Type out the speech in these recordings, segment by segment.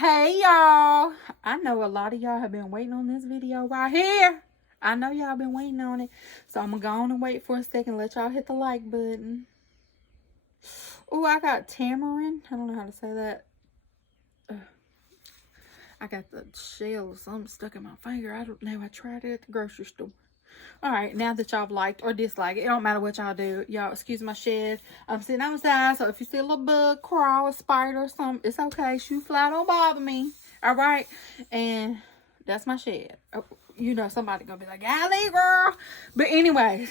Hey y'all, I know a lot of y'all have been waiting on this video right here. I know y'all been waiting on it, so I'm gonna go on and wait for a second, let y'all hit the like button. Oh, I got tamarind. I don't know how to say that. I got the shell or something stuck in my finger. I don't know. I tried it at the grocery store. All right, now that y'all have liked or disliked it, don't matter what y'all do. Y'all excuse my shed. I'm sitting outside, so if you see a little bug, crawl, a spider or something, it's okay. Shoot fly, don't bother me. All right, and that's my shed. Oh, you know somebody gonna be like, "Golly, girl," but anyways.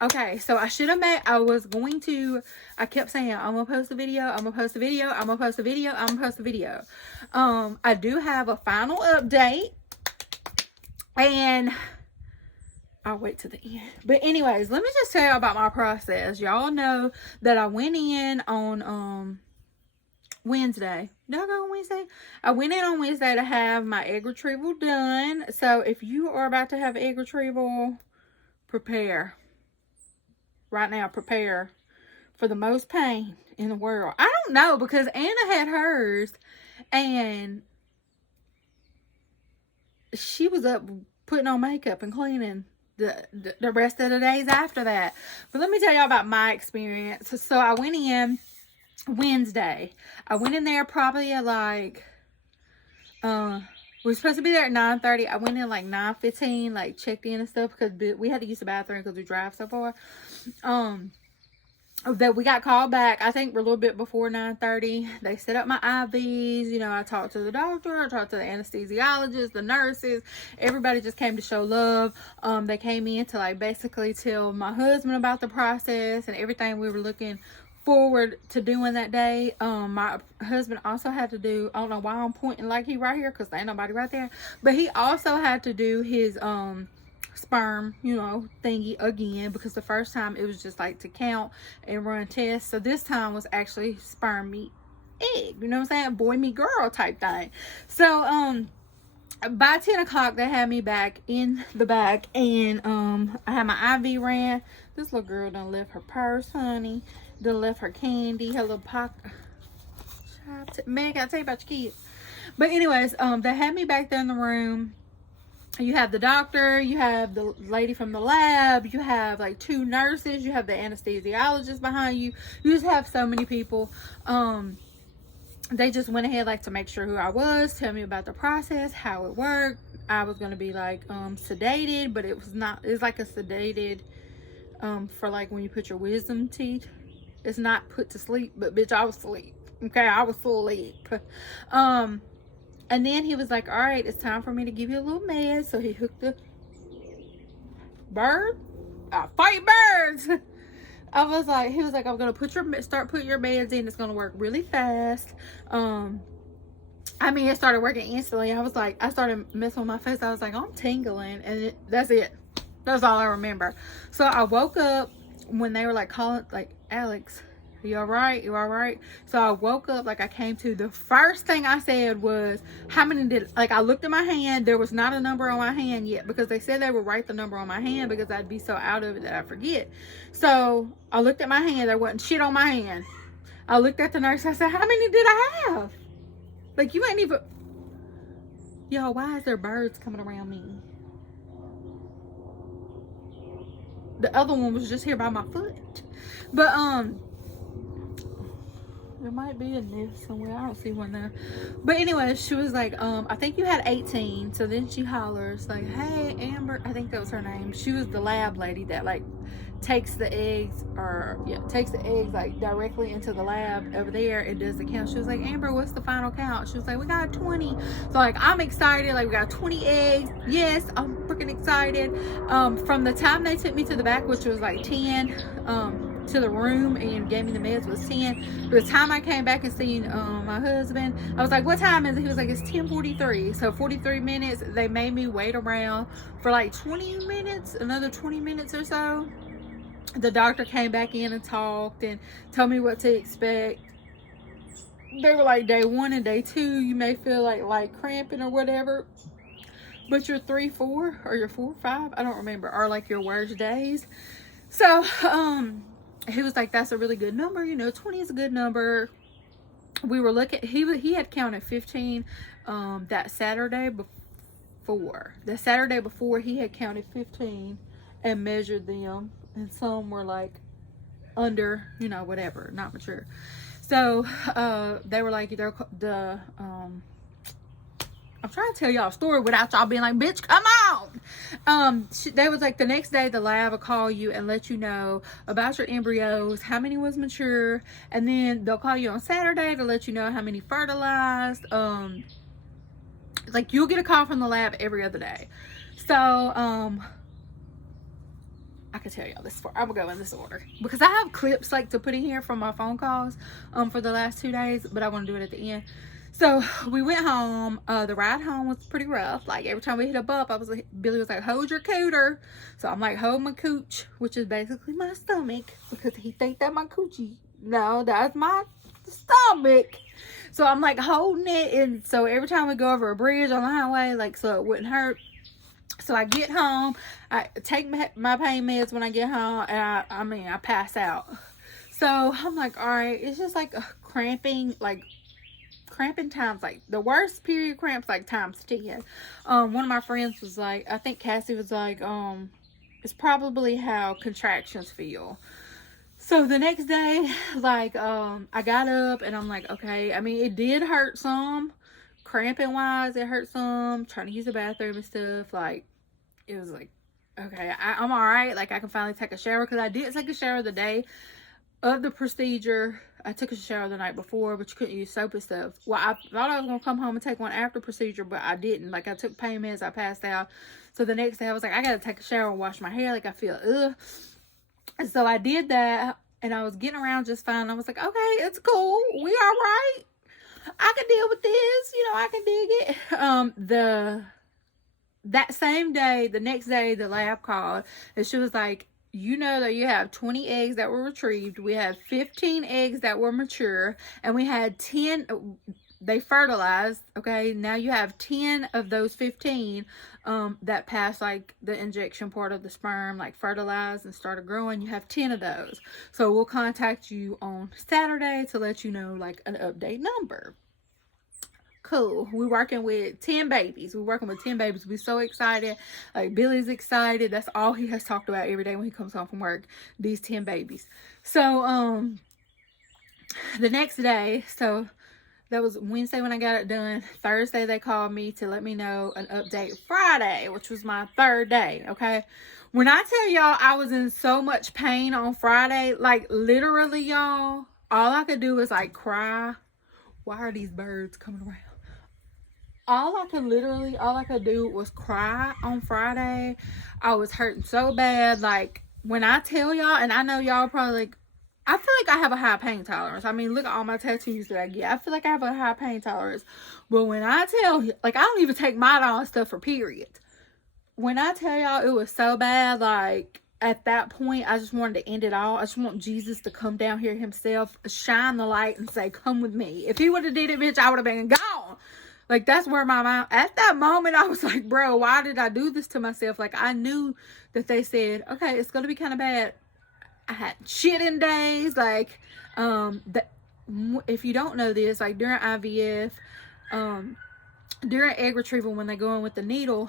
Okay, so I should have made, I kept saying, I'm gonna post a video, I'm gonna post a video, I'm gonna post a video, I'm gonna post a video. I do have a final update, and I'll wait to the end. But anyways, let me just tell you about my process. Y'all know that I went in on Wednesday. Did I go on Wednesday? I went in on Wednesday to have my egg retrieval done. So if you are about to have egg retrieval, prepare. Right now, prepare for the most pain in the world. I don't know, because Anna had hers and she was up putting on makeup and cleaning the rest of the days after that. But let me tell y'all about my experience. So I went in Wednesday. I went in there probably at like we were supposed to be there at 9:30. I went in like 9:15, like checked in and stuff, because we had to use the bathroom because we drive so far. That we got called back, I think, a little bit before 9:30. They set up my IVs. You know, I talked to the doctor, I talked to the anesthesiologist, the nurses. Everybody just came to show love. They came in to like basically tell my husband about the process and everything we were looking forward to doing that day. My husband also had to do, I don't know why I'm pointing like he right here, because there ain't nobody right there, but he also had to do his sperm, thingy again, because the first time it was just like to count and run tests. So this time was actually sperm meet egg, you know what I'm saying, boy meet girl type thing. So by 10 o'clock they had me back in the back, and I had my IV ran. This little girl done left her purse, honey, done left her candy, her little pocket. Man, I gotta tell you about your kids. But anyways, they had me back there in the room. You have the doctor, you have the lady from the lab, you have like 2 nurses, you have the anesthesiologist behind you. You just have so many people. They just went ahead like to make sure who I was, tell me about the process, how it worked. I was going to be like sedated, but it was not, it's like a sedated for like when you put your wisdom teeth. It's not put to sleep, but bitch, I was asleep. Okay, I was asleep. And then he was like, all right, it's time for me to give you a little med. So he hooked the bird. I fight birds. He was like, I'm going to start putting your meds in. It's going to work really fast. It started working instantly. I started messing with my face. I was like, I'm tingling. And that's it. That's all I remember. So I woke up when they were like calling, like, Alex, you all right? You all right? So I woke up, like I came to, the first thing I said was, how many I looked at my hand. There was not a number on my hand yet, because they said they would write the number on my hand because I'd be so out of it that I forget. So I looked at my hand. There wasn't shit on my hand. I looked at the nurse. I said, how many did I have? Like, you ain't even, yo, why is there birds coming around me? The other one was just here by my foot. But there might be a nest somewhere. I don't see one there. But anyway, she was like, I think you had 18. So then she hollers like, hey, Amber. I think that was her name. She was the lab lady that like takes the eggs like directly into the lab over there and does the count. She was like, Amber, what's the final count? She was like, we got 20. So like, I'm excited. Like, we got 20 eggs. Yes, I'm freaking excited. From the time they took me to the back, which was like 10, to the room and gave me the meds, was 10. By the time I came back and seen my husband, I was like, what time is it? He was like, it's 10:43. So 43 minutes. They made me wait around for like 20 minutes, another 20 minutes or so. The doctor came back in and talked and told me what to expect. They were like, day 1 and day 2, you may feel like cramping or whatever, but your 3, 4, or your 4, 5, I don't remember, are like your worst days. So he was like, that's a really good number, 20 is a good number. we were looking, he had counted 15 that Saturday before. The Saturday before, he had counted 15 and measured them, and some were like under, you know, whatever, not mature. So they were like, I'm trying to tell y'all a story without y'all being like, bitch, come on. They was like, the next day the lab will call you and let you know about your embryos, how many was mature, and then they'll call you on Saturday to let you know how many fertilized. Like, you'll get a call from the lab every other day. So I can tell y'all this. I'm gonna go in this order because I have clips like to put in here from my phone calls for the last 2 days, but I want to do it at the end. So we went home. The ride home was pretty rough. Like, every time we hit a bump, Billy was like, hold your cooter. So I'm like, hold my cooch, which is basically my stomach, because he think that my coochie. No, that's my stomach. So I'm like holding it, and so every time we go over a bridge on the highway, like, so it wouldn't hurt. So I get home, I take my pain meds when I get home, and I pass out. So I'm like, all right, it's just like cramping times, like the worst period cramps, like times 10. One of my friends was like, I think Cassie was like, it's probably how contractions feel. So the next day, like, I got up and I'm like, okay, I mean, it did hurt some, cramping wise, it hurt some, trying to use the bathroom and stuff. Like, it was like, okay, I'm all right. Like, I can finally take a shower, because I did take a shower the day of the procedure. I took a shower the night before, but you couldn't use soap and stuff. Well, I thought I was going to come home and take one after procedure, but I didn't. Like, I took pain meds, I passed out. So the next day I was like, I got to take a shower and wash my hair. Like, I feel, ugh. And so I did that, and I was getting around just fine. I was like, okay, it's cool. We all right. I can deal with this. You know, I can dig it. That same day, the next day, the lab called, and she was like, you know that you have 20 eggs that were retrieved. We have 15 eggs that were mature, and we had 10, they fertilized. Okay, now you have 10 of those 15 that passed like the injection part of the sperm, like fertilized and started growing. You have 10 of those. So we'll contact you on Saturday to let you know like an update number. Cool. We're working with 10 babies. We're so excited. Like, Billy's excited. That's all he has talked about every day when he comes home from work. These 10 babies. So the next day, so that was Wednesday when I got it done. Thursday they called me to let me know an update. Friday, which was my 3rd day. Okay. When I tell y'all I was in so much pain on Friday, like, literally, y'all, all I could do was like cry. Why are these birds coming around? All I could do was cry on Friday. I was hurting so bad. Like, when I tell y'all, and I know y'all probably like, I feel like I have a high pain tolerance. I mean, look at all my tattoos that I get. I feel like I have a high pain tolerance. But when I tell you, like, I don't even take Midol and stuff for periods. When I tell y'all it was so bad, like, at that point, I just wanted to end it all. I just want Jesus to come down here himself, shine the light, and say, come with me. If he would have did it, bitch, I would have been gone. Like, that's where my mind, at that moment, I was like, bro, why did I do this to myself? Like, I knew that they said, okay, it's going to be kind of bad. I had shitting days. Like, if you don't know this, like, during IVF, during egg retrieval, when they go in with the needle,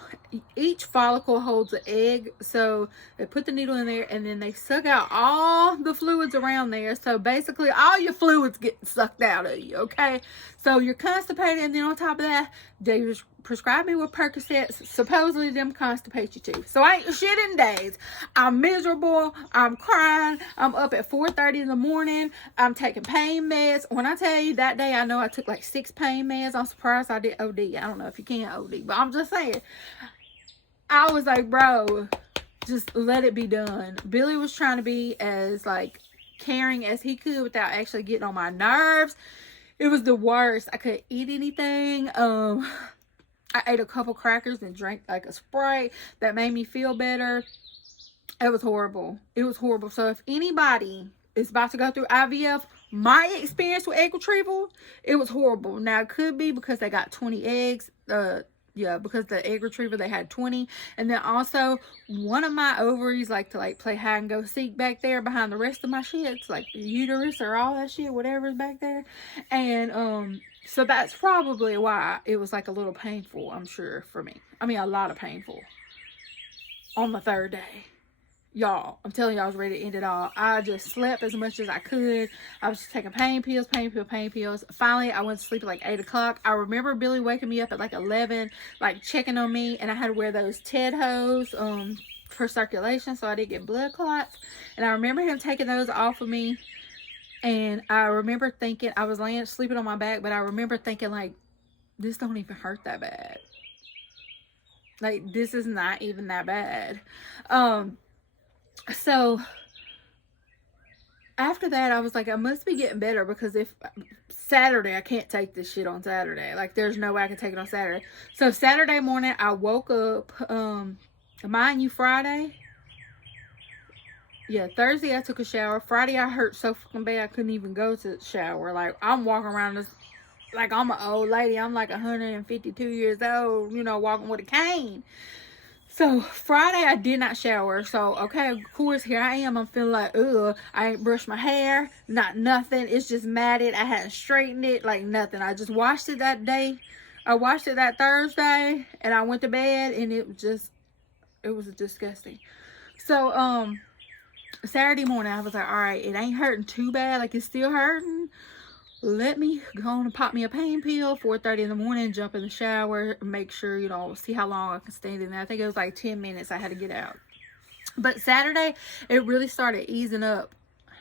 each follicle holds an egg. So they put the needle in there, and then they suck out all the fluids around there. So basically all your fluids get sucked out of you. Okay, so you're constipated, and then on top of that, they just prescribe me with Percocets. Supposedly them constipate you too. So I ain't shitting days. I'm miserable. I'm crying. I'm up at 4:30 in the morning. I'm taking pain meds. When I tell you that day, I know I took like 6 pain meds. I'm surprised I did OD. I don't know if you can OD, but I'm just saying. I was like, bro, just let it be done. Billy was trying to be as like caring as he could without actually getting on my nerves. It was the worst. I couldn't eat anything. I ate a couple crackers and drank like a Sprite that made me feel better. It was horrible. It was horrible. So if anybody is about to go through IVF, my experience with egg retrieval, it was horrible. Now, it could be because they got 20 eggs. Yeah, because the egg retriever, they had 20. And then also, one of my ovaries like to like play hide and go seek back there behind the rest of my shit. It's like the uterus or all that shit, whatever's back there. And so that's probably why it was like a little painful, I'm sure, for me. I mean, a lot of painful on the third day. Y'all, I'm telling you, I was ready to end it all. I just slept as much as I could. I was just taking pain pills. Finally, I went to sleep at like 8 o'clock. I remember Billy waking me up at like 11, like checking on me. And I had to wear those TED hose for circulation so I didn't get blood clots. And I remember him taking those off of me. And I remember thinking, I was laying sleeping on my back, but I remember thinking like, this don't even hurt that bad. Like, this is not even that bad. So after that, I was like, I must be getting better, because if Saturday, I can't take this shit on Saturday. Like, there's no way I can take it on Saturday. So Saturday morning, I woke up, mind you, Friday. Yeah, Thursday I took a shower. Friday I hurt so fucking bad I couldn't even go to the shower. Like, I'm walking around this like I'm an old lady. I'm like 152 years old, you know, walking with a cane. So Friday I did not shower. So okay, of course, here I am. I'm feeling like, ugh, I ain't brushed my hair, nothing. It's just matted. I hadn't straightened it, like nothing. I just washed it that day. I washed it that Thursday, and I went to bed, and it was disgusting. So Saturday morning I was like, all right, it ain't hurting too bad. Like, it's still hurting. Let me go on and pop me a pain pill. 4:30 in the morning, jump in the shower, make sure, you know, see how long I can stand in there. I think it was like 10 minutes I had to get out. But Saturday, it really started easing up.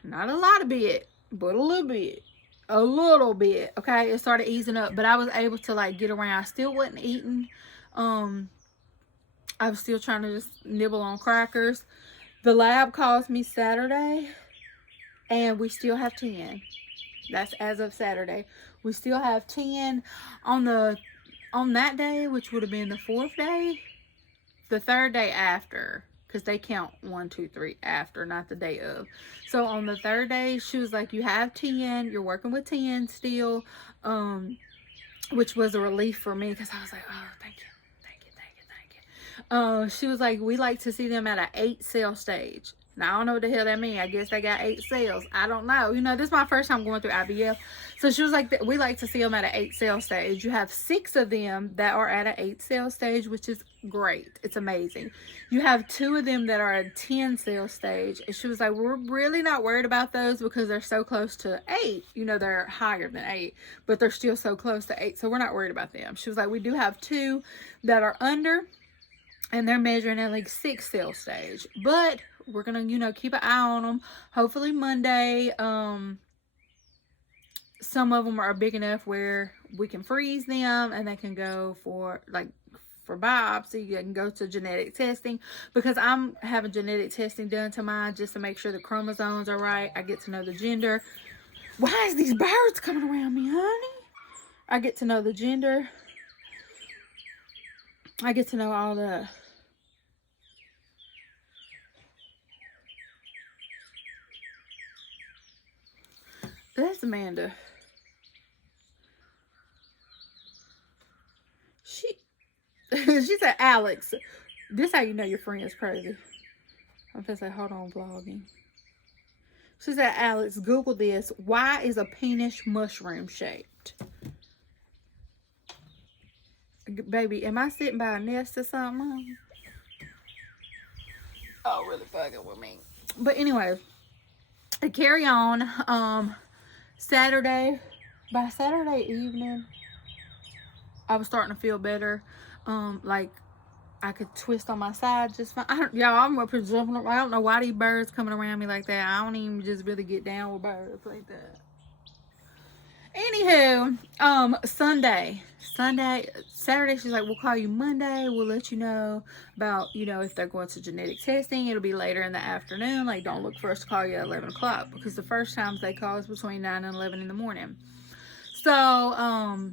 Not a lot of bit, but a little bit. A little bit, okay? It started easing up, but I was able to, like, get around. I still wasn't eating. I was still trying to just nibble on crackers. The lab calls me Saturday, and we still have 10. That's as of Saturday. We still have 10 on that day, which would have been the 4th day, the 3rd day after, because they count 1, 2, 3 after, not the day of. So on the 3rd day, she was like, you have 10, you're working with 10 still, which was a relief for me, because I was like, oh, thank you. She was like, we like to see them at an 8 cell stage. Now, I don't know what the hell that means. I guess they got 8 cells. I don't know. You know, this is my first time going through IVF. So she was like, we like to see them at an 8 cell stage. You have 6 of them that are at an 8 cell stage, which is great. It's amazing. You have 2 of them that are at a 10 cell stage. And she was like, we're really not worried about those because they're so close to 8. You know, they're higher than 8, but they're still so close to 8. So we're not worried about them. She was like, we do have 2 that are under, and they're measuring at like 6 cell stage. But we're gonna, you know, keep an eye on them. Hopefully Monday, some of them are big enough where we can freeze them and they can go for biopsy. You can go to genetic testing, because I'm having genetic testing done to mine just to make sure the chromosomes are right. I get to know the gender. Why is these birds coming around me, honey? I get to know the gender. I get to know all the... That's Amanda. She said, Alex, this how you know your friend is crazy. I'm gonna say, hold on, vlogging. She said, Alex, Google this. Why is a penis mushroom shaped? Baby, am I sitting by a nest or something? Oh, really fucking with me. But anyway, to carry on, by Saturday evening, I was starting to feel better. Like I could twist on my side just fine. I'm up here jumping. I don't know why these birds coming around me like that. I don't even just really get down with birds like that. Anywho, Saturday, she's like, we'll call you Monday. We'll let you know about, you know, if they're going to genetic testing. It'll be later in the afternoon. Like, don't look for us to call you at 11 o'clock, because the first times they call us between 9 and 11 in the morning. So,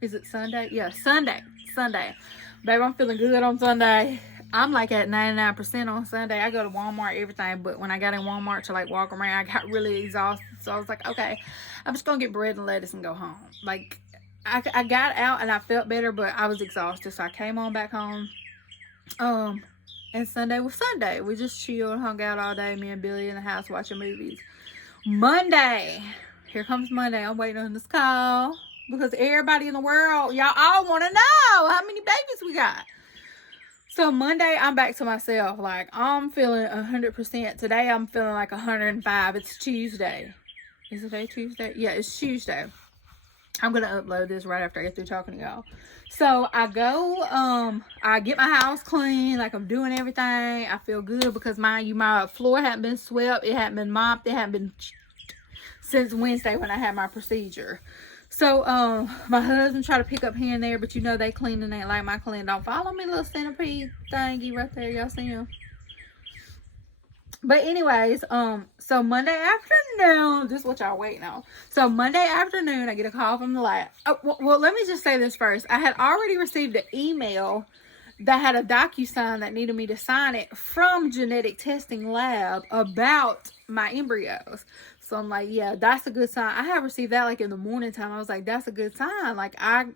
is it Sunday? Yeah, Sunday. Babe, I'm feeling good on Sunday. I'm like at 99% on Sunday. I go to Walmart, everything. But when I got in Walmart to like walk around, I got really exhausted So I was like, okay, I'm just gonna get bread and lettuce and go home. Like, I got out and I felt better, but I was exhausted, so I came on back home. And Sunday was Sunday. We just chilled, hung out all day, me and Billy in the house watching movies. Monday, here comes Monday. I'm waiting on this call because everybody in the world, y'all all want to know how many babies we got. So Monday, I'm back to myself. Like, I'm feeling 100%. Today, I'm feeling like 105. It's Tuesday. Is it Tuesday? Yeah, it's Tuesday. I'm going to upload this right after I get through talking to y'all. So I go, I get my house clean. Like, I'm doing everything. I feel good because my floor hadn't been swept. It hadn't been mopped. It hadn't been since Wednesday when I had my procedure. So, my husband tried to pick up here and there, but you know they cleaning ain't like my clean. Don't follow me, little centipede thingy right there. Y'all see him? But anyways, so Monday afternoon, this is what y'all waiting on. So Monday afternoon, I get a call from the lab. Oh, well, let me just say this first. I had already received an email that had a DocuSign that needed me to sign it from Genetic Testing Lab about my embryos. So I'm like, yeah, that's a good sign. I had received that like in the morning time. I was like, that's a good sign. Like, I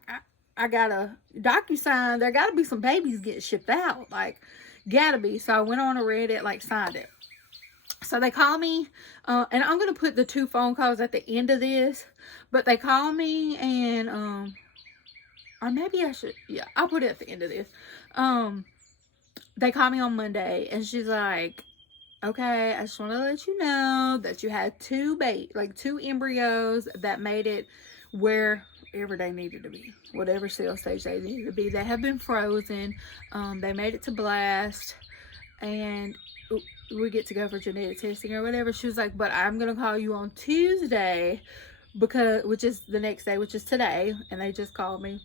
got a DocuSign. There got to be some babies getting shipped out. Like, gotta be. So I went on and read it, like signed it. So they call me, and I'm going to put the 2 phone calls at the end of this, but they call me and, or maybe I should, yeah, I'll put it at the end of this. They call me on Monday and she's like, okay, I just want to let you know that you had 2 embryos that made it wherever they needed to be, whatever cell stage they needed to be. They have been frozen. They made it to blast, and we get to go for genetic testing or whatever. She was like, but I'm going to call you on Tuesday, which is the next day, which is today. And they just called me.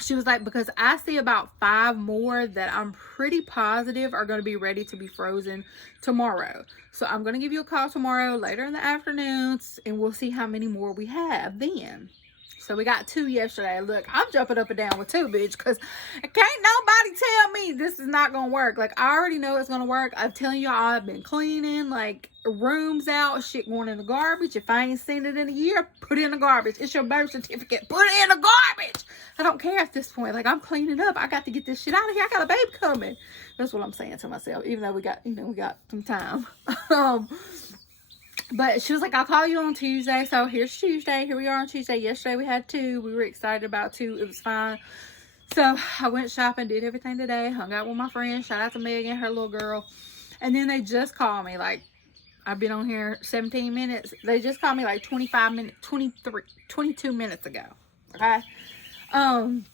She was like, because I see about 5 more that I'm pretty positive are going to be ready to be frozen tomorrow. So I'm going to give you a call tomorrow later in the afternoons, and we'll see how many more we have then. So we got 2 yesterday. Look, I'm jumping up and down with 2, bitch, because can't nobody tell me this is not going to work. Like, I already know it's going to work. I'm telling y'all, I've been cleaning, like, rooms out, shit going in the garbage. If I ain't seen it in a year, put it in the garbage. It's your birth certificate. Put it in the garbage. I don't care at this point. Like, I'm cleaning up. I got to get this shit out of here. I got a baby coming. That's what I'm saying to myself, even though we got some time. But she was like, I'll call you on Tuesday. So here's Tuesday. Here we are on Tuesday. Yesterday we had 2. We were excited about 2. It was fine. So I went shopping, did everything today. Hung out with my friends. Shout out to Megan, her little girl. And then they just called me. Like, I've been on here 17 minutes. They just called me like 22 minutes ago. Okay. And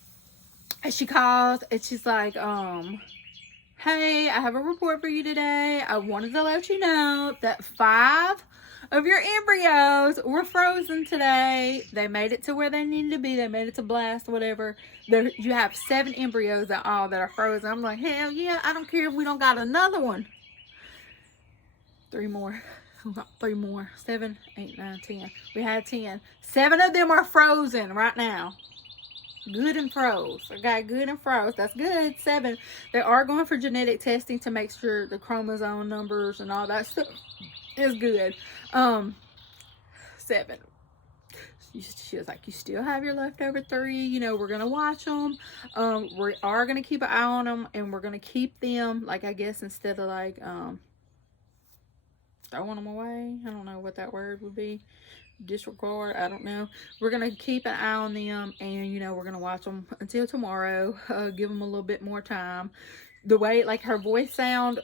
she calls and she's like, hey, I have a report for you today. I wanted to let you know that 5 of your embryos were frozen today. They made it to where they needed to be. They made it to blast, whatever. You have 7 embryos that are frozen. I'm like, hell yeah, I don't care if we don't got another one. 3 more. 3 more. 7, 8, 9, 10. We had 10. 7 of them are frozen right now. Good and froze. Okay, good and froze. That's good. 7. They are going for genetic testing to make sure the chromosome numbers and all that stuff is good. 7. She was like, you still have your leftover 3. You know, we're gonna watch them. We are gonna keep an eye on them, and we're gonna keep them, like, I guess instead of like throwing them away. I don't know what that word would be. Disregard, I don't know. We're gonna keep an eye on them, and you know, we're gonna watch them until tomorrow. Give them a little bit more time. The way, like, her voice sound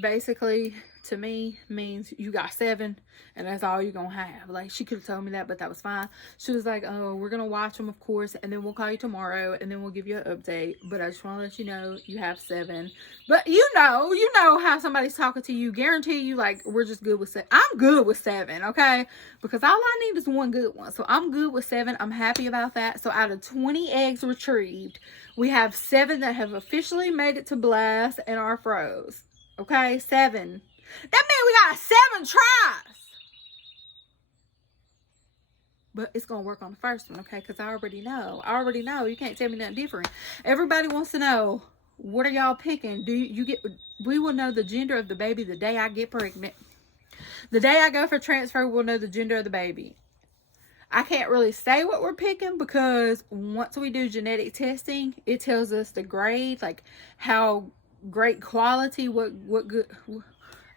basically to me means you got 7 and that's all you're gonna have. Like, she could have told me that, but that was fine. She was like, oh, we're gonna watch them, of course, and then we'll call you tomorrow, and then we'll give you an update. But I just want to let you know you have 7. But you know how somebody's talking to you, guarantee you, like, we're just good with 7. I'm good with 7, okay? Because all I need is 1 good one. So I'm good with 7. I'm happy about that. So out of 20 eggs retrieved, we have 7 that have officially made it to blast and are froze. Okay, 7. That means we got 7 tries. But it's going to work on the first one, okay? Because I already know. You can't tell me nothing different. Everybody wants to know, what are y'all picking? We will know the gender of the baby the day I get pregnant. The day I go for transfer, we'll know the gender of the baby. I can't really say what we're picking because once we do genetic testing, it tells us the grade, like how great quality, what good,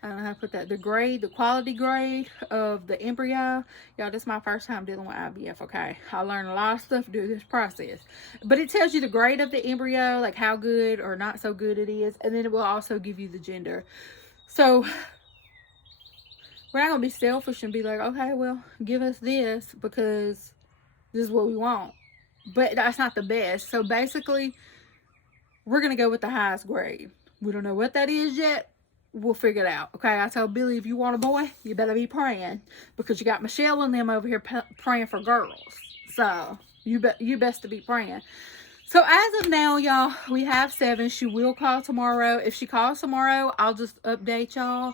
I don't know how to put that, the grade, the quality grade of the embryo. Y'all, this is my first time dealing with IVF, okay? I learned a lot of stuff through this process. But it tells you the grade of the embryo, like how good or not so good it is, and then it will also give you the gender. So we're not going to be selfish and be like, okay, well, give us this because this is what we want. But that's not the best. So basically, we're going to go with the highest grade. We don't know what that is yet. We'll figure it out. Okay, I told Billy, if you want a boy, you better be praying. Because you got Michelle and them over here praying for girls. So, you best to be praying. So, as of now, y'all, we have 7. She will call tomorrow. If she calls tomorrow, I'll just update y'all.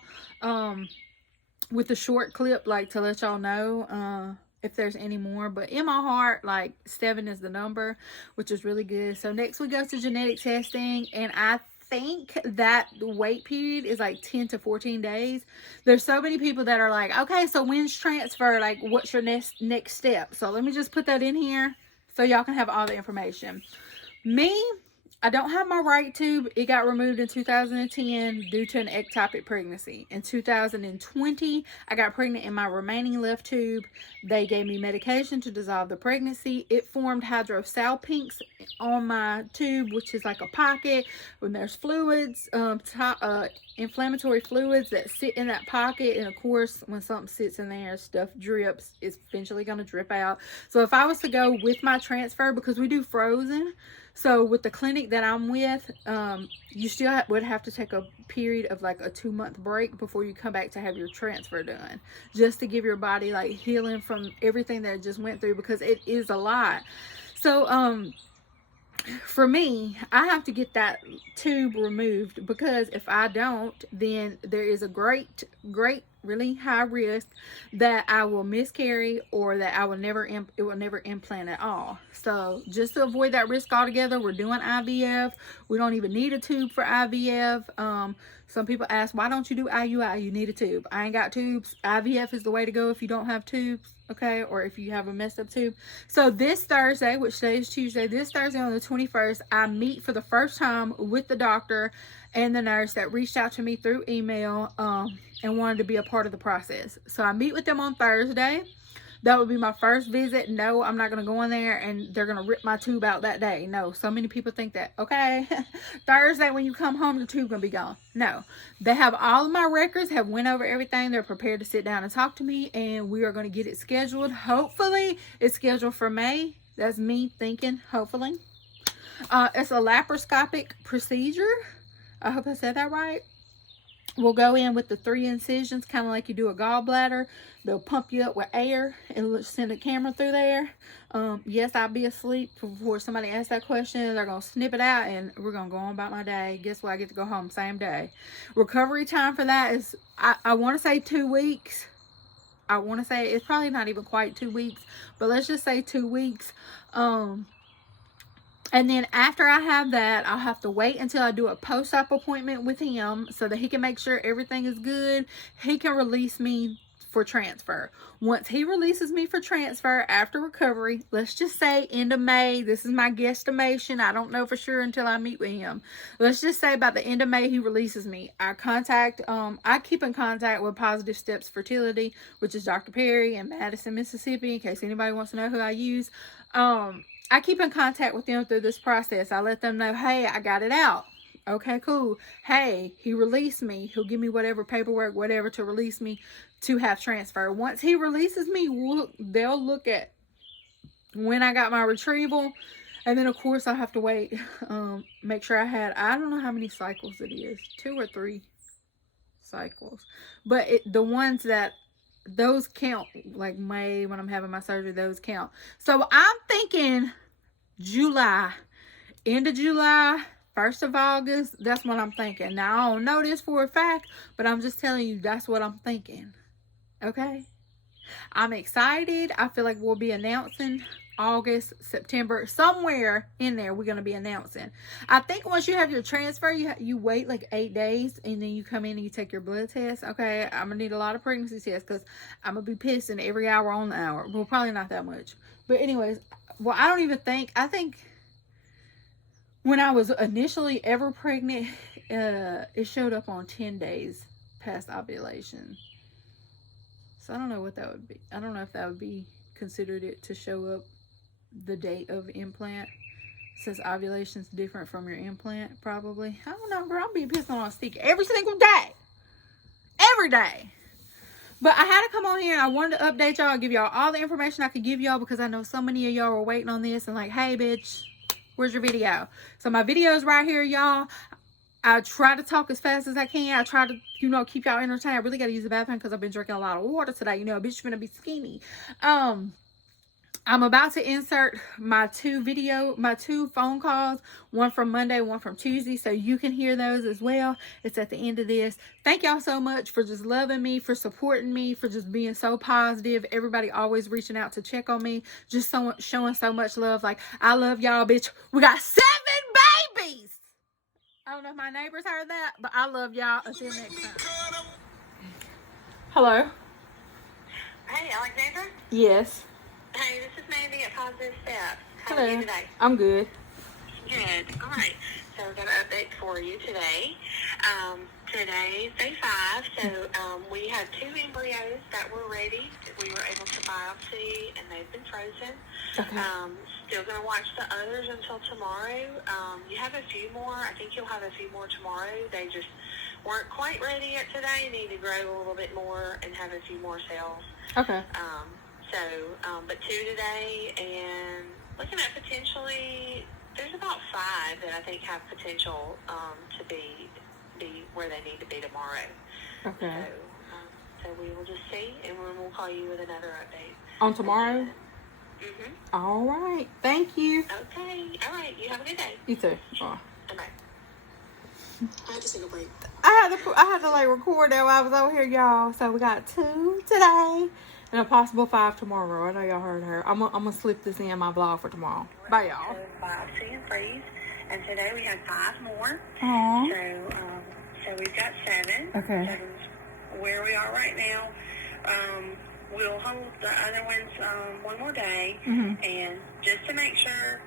With a short clip, like, to let y'all know if there's any more. But in my heart, like, 7 is the number, which is really good. So next we go to genetic testing, and I think that the wait period is like 10 to 14 days. There's so many people that are like, okay, so when's transfer? Like, what's your next step? So let me just put that in here so y'all can have all the information. Me, I don't have my right tube. It got removed in 2010 due to an ectopic pregnancy. In 2020, I got pregnant in my remaining left tube. They gave me medication to dissolve the pregnancy. It formed hydrosalpinx on my tube, which is like a pocket when there's fluids, inflammatory fluids that sit in that pocket. And of course, when something sits in there, stuff drips. It's eventually going to drip out. So if I was to go with my transfer, because we do frozen, so with the clinic that I'm with, you still would have to take a period of like a 2-month break before you come back to have your transfer done, just to give your body like healing from everything that it just went through, because it is a lot. So for me, I have to get that tube removed, because if I don't, then there is a great really high risk that I will miscarry, or that I will never it will never implant at all. So just to avoid that risk altogether, we're doing IVF. We don't even need a tube for IVF. Some people ask, why don't you do IUI? You need a tube. I ain't got tubes. IVF is the way to go if you don't have tubes, okay? Or if you have a messed up tube. So this Thursday, which today is Tuesday, this Thursday on the 21st, I meet for the first time with the doctor and the nurse that reached out to me through email and wanted to be a part of the process. So I meet with them on Thursday. That would be my first visit. No, I'm not going to go in there and they're going to rip my tube out that day. No, so many people think that, okay, Thursday when you come home, the tube going to be gone. No, they have all of my records, have went over everything. They're prepared to sit down and talk to me, and we are going to get it scheduled. Hopefully, it's scheduled for May. That's me thinking, hopefully. It's a laparoscopic procedure. I hope I said that right. We'll go in with the 3 incisions, kind of like you do a gallbladder. They'll pump you up with air and send a camera through there. Yes, I'll be asleep before somebody asks that question. They're going to snip it out, and we're going to go on about my day. Guess what? I get to go home same day. Recovery time for that is, I want to say 2 weeks. I want to say it's probably not even quite 2 weeks, but let's just say 2 weeks. And then after I have that, I'll have to wait until I do a post-op appointment with him so that he can make sure everything is good. He can release me for transfer. Once he releases me for transfer after recovery, let's just say end of May. This is my guesstimation. I don't know for sure until I meet with him. Let's just say about the end of May, he releases me. I keep in contact with Positive Steps Fertility, which is Dr. Perry in Madison, Mississippi, in case anybody wants to know who I use. I keep in contact with them through this process. I let them know, hey, I got it out. Okay, cool. Hey, he released me. He'll give me whatever paperwork, whatever to release me to have transfer. Once he releases me, they'll look at when I got my retrieval. And then, of course, I'll have to wait. Make sure I don't know how many cycles it is. 2 or 3 cycles. But the ones that, those count, like May when I'm having my surgery, those count. So I'm thinking July, end of July, 1st of August. That's what I'm thinking. Now, I don't know this for a fact, but I'm just telling you that's what I'm thinking. Okay? I'm excited. I feel like we'll be announcing August, September, somewhere in there we're going to be announcing. I think once you have your transfer, you wait like 8 days and then you come in and you take your blood test. Okay, I'm going to need a lot of pregnancy tests because I'm going to be pissing every hour on the hour. Well, probably not that much. But anyways, well, I think when I was initially ever pregnant, it showed up on 10 days past ovulation. So I don't know what that would be. I don't know if that would be considered it to show up the date of implant. It says ovulation's different from your implant, probably. I don't know, girl. I'm being pissed on a stick every single day. Every day. But I had to come on here and I wanted to update y'all, give y'all all the information I could give y'all because I know so many of y'all were waiting on this and like, hey, bitch, where's your video? So my video is right here, y'all. I try to talk as fast as I can. I try to, keep y'all entertained. I really got to use the bathroom because I've been drinking a lot of water today. A bitch gonna be skinny. I'm about to insert my two phone calls, one from Monday, one from Tuesday, so you can hear those as well. It's at the end of this. Thank y'all so much for just loving me, for supporting me, for just being so positive. Everybody always reaching out to check on me, just showing so much love. Like, I love y'all, bitch. We got 7 babies. I don't know if my neighbors heard that, but I love y'all. Until next time. Hello. Hey, Alexandra? Yes. Hey, this is Mandy at Positive Steps. How Hello. are you today? I'm good. Good. All right. So we're going to update for you today. Today's day 5. So we had 2 embryos that were ready. We were able to biopsy, and they've been frozen. Okay. Still going to watch the others until tomorrow. You have a few more. I think you'll have a few more tomorrow. They just weren't quite ready yet today. Need to grow a little bit more and have a few more cells. Okay. But 2 today, and looking at potentially, there's about 5 that I think have potential to be where they need to be tomorrow. Okay. So we will just see, and we'll call you with another update. On tomorrow? Mm-hmm. All right. Thank you. Okay. All right. You have a good day. You too. Bye. Bye. I had to take a break. I had to like record that while I was over here, y'all. So we got 2 today and a possible 5 tomorrow. I know y'all heard her. I'm gonna slip this in my vlog for tomorrow. Bye, y'all. Biopsy and freeze. And today we had 5 more. Aww. So we've got 7. Okay. 7's where we are right now. We'll hold the other ones one more day, and just to make sure,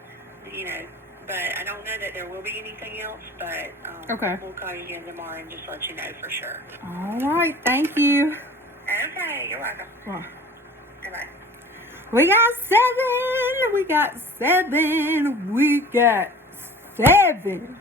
but I don't know that there will be anything else, but okay. We'll call you again tomorrow and just let you know for sure. All right. Thank you. Okay. You're welcome. Bye. Bye. We got 7. We got 7. We got 7.